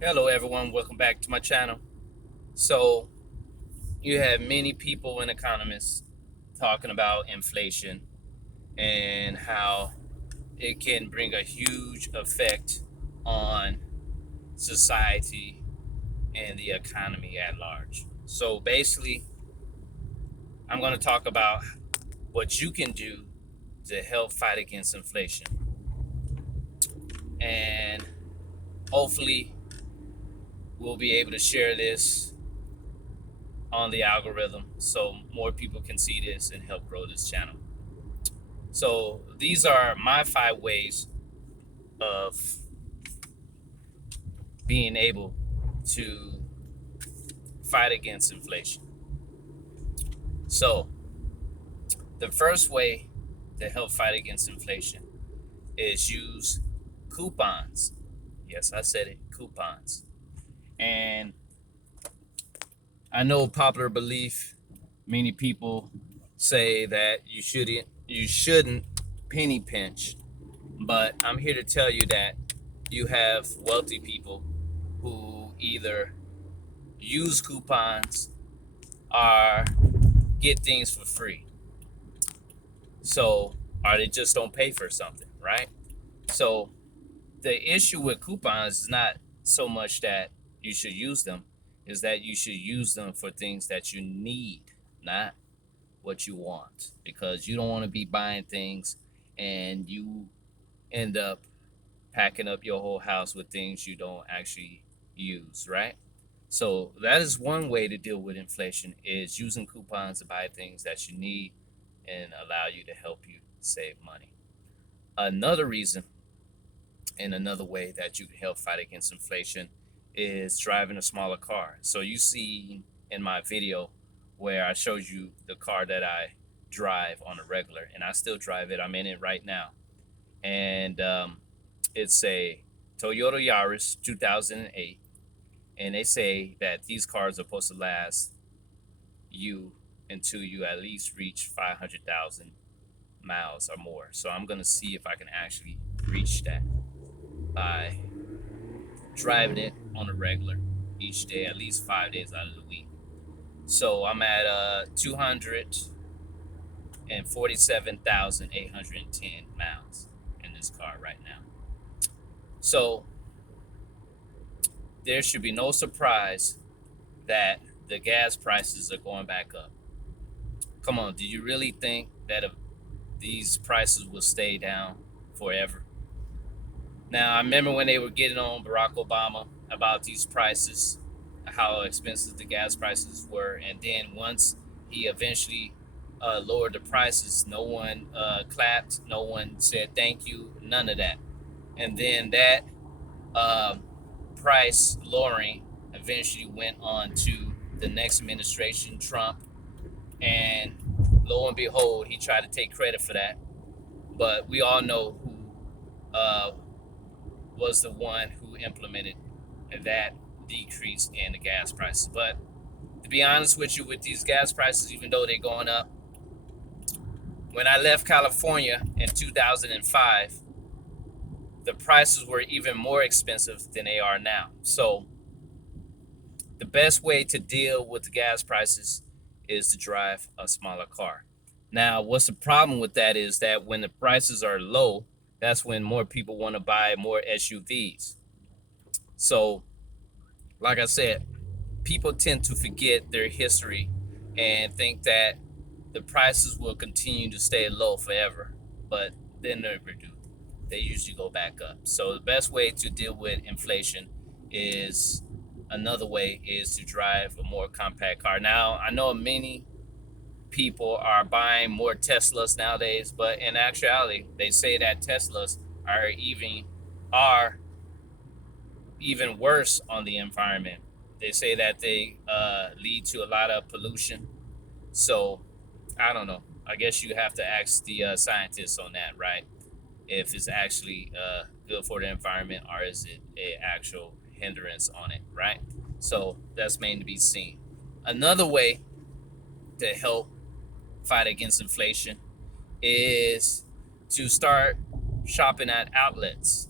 Hello, everyone. Welcome back to my channel. So, you have many people and economists talking about inflation and how it can bring a huge effect on society and the economy at large. So, basically, I'm going to talk about what you can do to help fight against inflation. And hopefully, we'll be able to share this on the algorithm so more people can see this and help grow this channel. So these are my 5 ways of being able to fight against inflation. So the first way to help fight against inflation is use coupons. Yes, I said it, coupons. And I know popular belief, many people say that you shouldn't penny pinch, but I'm here to tell you that you have wealthy people who either use coupons or get things for free. So, or they just don't pay for something, right? So, the issue with coupons is not so much that you should use them, is that you should use them for things that you need, not what you want, because you don't want to be buying things and you end up packing up your whole house with things you don't actually use, right? So that is one way to deal with inflation is using coupons to buy things that you need and allow you to help you save money. Another reason and another way that you can help fight against inflation is driving a smaller car. So you see in my video where I showed you the car that I drive on a regular, and I still drive it. I'm in it right now, and it's a Toyota Yaris 2008, and they say that these cars are supposed to last you until you at least reach 500,000 miles or more. So I'm gonna see if I can actually reach that by driving it on a regular each day, at least 5 days out of the week. So I'm at 247,810 miles in this car right now. So there should be no surprise that the gas prices are going back up. Come on, do you really think that these prices will stay down forever? Now, I remember when they were getting on Barack Obama about these prices, how expensive the gas prices were, and then once he eventually lowered the prices, no one clapped, no one said thank you, none of that. And then that uh, price lowering eventually went on to the next administration, Trump, and lo and behold, he tried to take credit for that. But we all know who uh, was the one who implemented that decrease in the gas prices. But to be honest with you, with these gas prices, even though they're going up, when I left California in 2005, the prices were even more expensive than they are now. So the best way to deal with the gas prices is to drive a smaller car. Now, what's the problem with that is that when the prices are low, that's when more people want to buy more SUVs. So, like I said, people tend to forget their history and think that the prices will continue to stay low forever, but they never do. They usually go back up. So the best way to deal with inflation is another way is to drive a more compact car. Now, I know many people are buying more Teslas nowadays, but in actuality, they say that Teslas are even worse on the environment. They say that they lead to a lot of pollution. So I don't know. I guess you have to ask the scientists on that, right? If it's actually good for the environment or is it a actual hindrance on it, right? So that's mainly to be seen. Another way to help fight against inflation is to start shopping at outlets.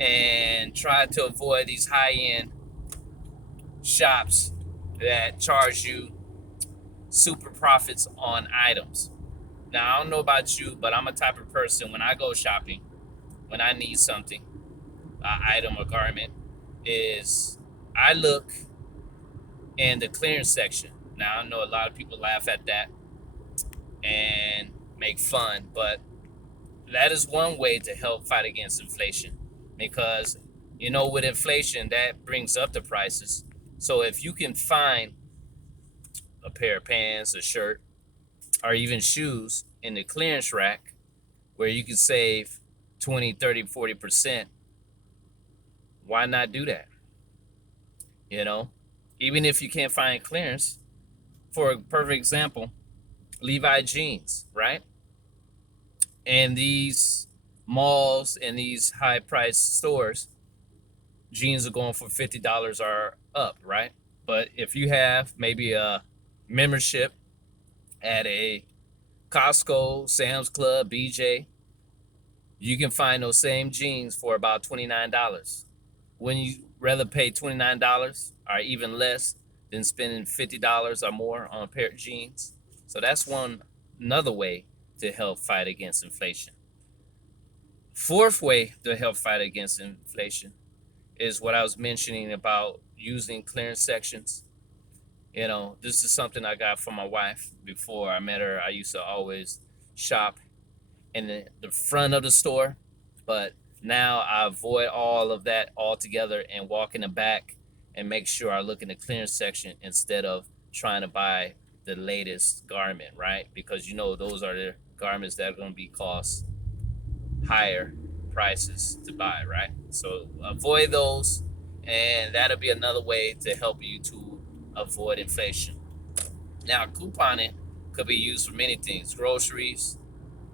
and try to avoid these high-end shops that charge you super profits on items. Now, I don't know about you, but I'm a type of person, when I go shopping, when I need something, an item or garment, is I look in the clearance section. Now, I know a lot of people laugh at that and make fun, but that is one way to help fight against inflation, because with inflation, that brings up the prices. So if you can find a pair of pants, a shirt, or even shoes in the clearance rack where you can save 20, 30, 40%, why not do that? you know Even if you can't find clearance. For a perfect example, Levi jeans, right? And these malls and these high price stores, jeans are going for $50 or up, right? But if you have maybe a membership at a Costco, Sam's Club, BJ, you can find those same jeans for about $29. Wouldn't you rather pay $29 or even less than spending $50 or more on a pair of jeans? So that's another way to help fight against inflation. Fourth way to help fight against inflation is what I was mentioning about using clearance sections. This is something I got from my wife. Before I met her, I used to always shop in the front of the store, but now I avoid all of that altogether and walk in the back and make sure I look in the clearance section instead of trying to buy the latest garment, right? Because those are the garments that are going to be cost higher prices to buy, right? So avoid those, and that'll be another way to help you to avoid inflation. Now, couponing could be used for many things: groceries,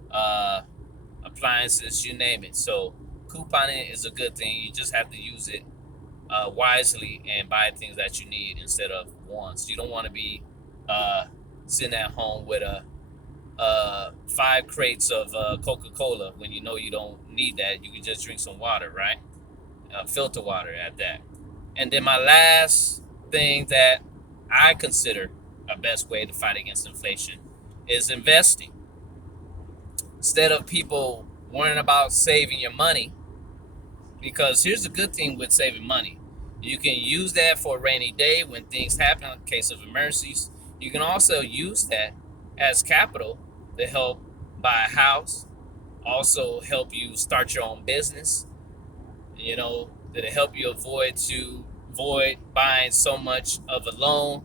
uh, appliances, you name it. So couponing is a good thing. You just have to use it wisely and buy things that you need instead of wants. You don't want to be sitting at home with 5 crates of Coca-Cola when you know you don't need that. You can just drink some water, right? Filter water at that. And then my last thing that I consider a best way to fight against inflation is investing. Instead of people worrying about saving your money, because here's the good thing with saving money: you can use that for a rainy day when things happen in case of emergencies. You can also use that as capital to help buy a house, also help you start your own business, to help you avoid buying so much of a loan.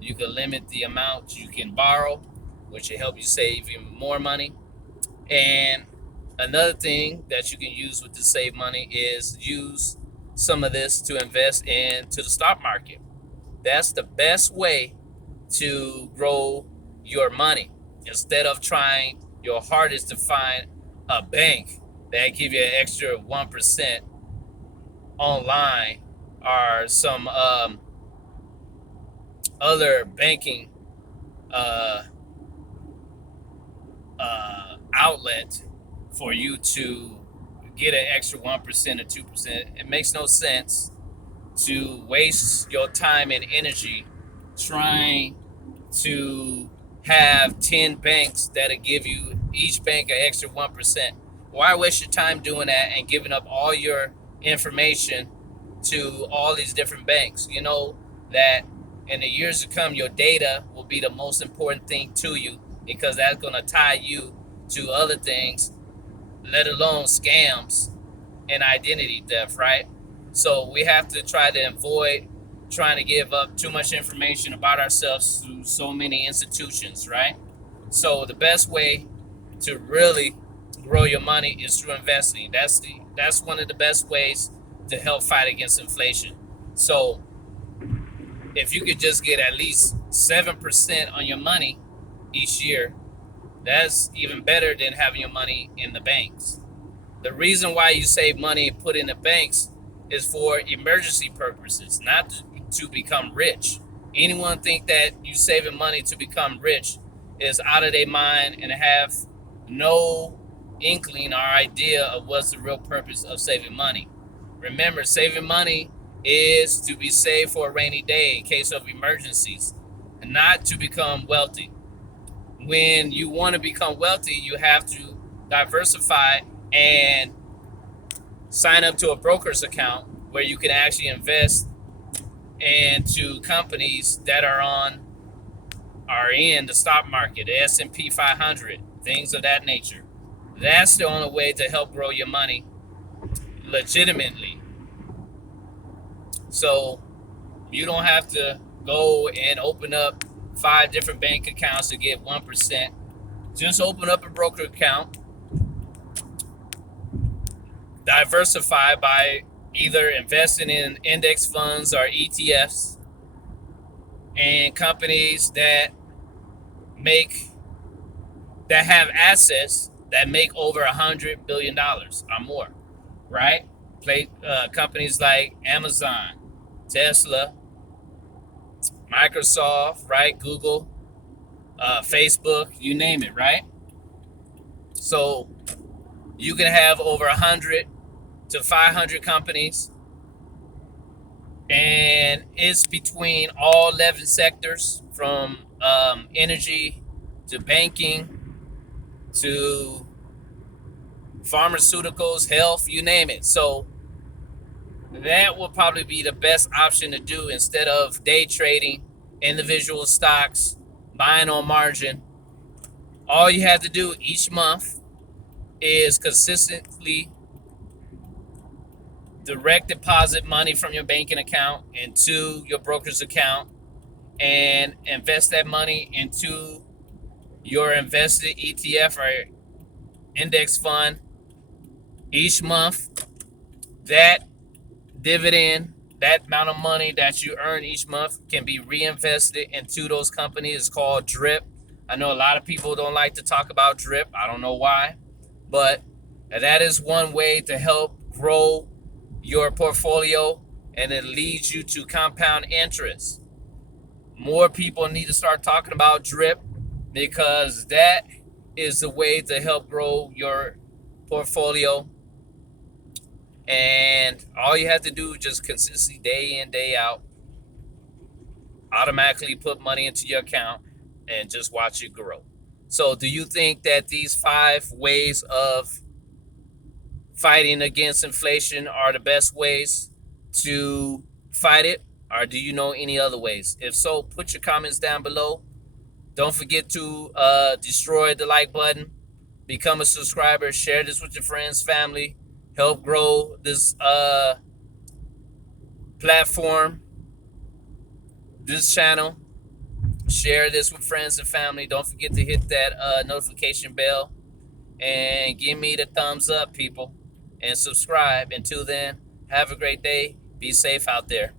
You can limit the amount you can borrow, which will help you save even more money. And another thing that you can use to save money is use some of this to invest into the stock market. That's the best way to grow your money. Instead of trying your hardest to find a bank that give you an extra 1% online, or some other banking outlet for you to get an extra 1% or 2%. It makes no sense to waste your time and energy trying to have 10 banks that'll give you each bank an extra 1%. Why waste your time doing that and giving up all your information to all these different banks? You know that in the years to come, your data will be the most important thing to you, because that's going to tie you to other things, let alone scams and identity theft, right? So we have to try to avoid trying to give up too much information about ourselves to so many institutions, right? So the best way to really grow your money is through investing. That's one of the best ways to help fight against inflation. So if you could just get at least 7% on your money each year, that's even better than having your money in the banks. The reason why you save money and put in the banks is for emergency purposes, not to become rich. Anyone think that you saving money to become rich is out of their mind and have no inkling or idea of what's the real purpose of saving money. Remember, saving money is to be saved for a rainy day in case of emergencies, and not to become wealthy. When you want to become wealthy, you have to diversify and sign up to a broker's account where you can actually invest into companies that are in the stock market, the S&P 500, things of that nature. That's the only way to help grow your money legitimately. So you don't have to go and open up 5 different bank accounts to get 1%. Just open up a broker account, diversify by either investing in index funds or ETFs and companies make that have assets that make over $100 billion or more, right? Companies like Amazon, Tesla, Microsoft, right? Google, Facebook, you name it, right? So you can have over 100 to 500 companies, and it's between all 11 sectors from energy to banking to pharmaceuticals, health, you name it. So that will probably be the best option to do instead of day trading individual stocks, buying on margin. All you have to do each month is consistently direct deposit money from your banking account into your broker's account and invest that money into your invested ETF or index fund each month. That dividend, that amount of money that you earn each month can be reinvested into those companies. It's called DRIP. I know a lot of people don't like to talk about DRIP. I don't know why, but that is one way to help grow your portfolio, and it leads you to compound interest. More people need to start talking about DRIP because that is the way to help grow your portfolio. And all you have to do is just consistently, day in, day out, automatically put money into your account and just watch it grow. So do you think that these 5 ways of fighting against inflation are the best ways to fight it? Or do you know any other ways? If so, put your comments down below. Don't forget to destroy the like button, become a subscriber, share this with your friends, family, help grow this platform, this channel. Share this with friends and family. Don't forget to hit that notification bell and give me the thumbs up, people, and subscribe. Until then, have a great day. Be safe out there.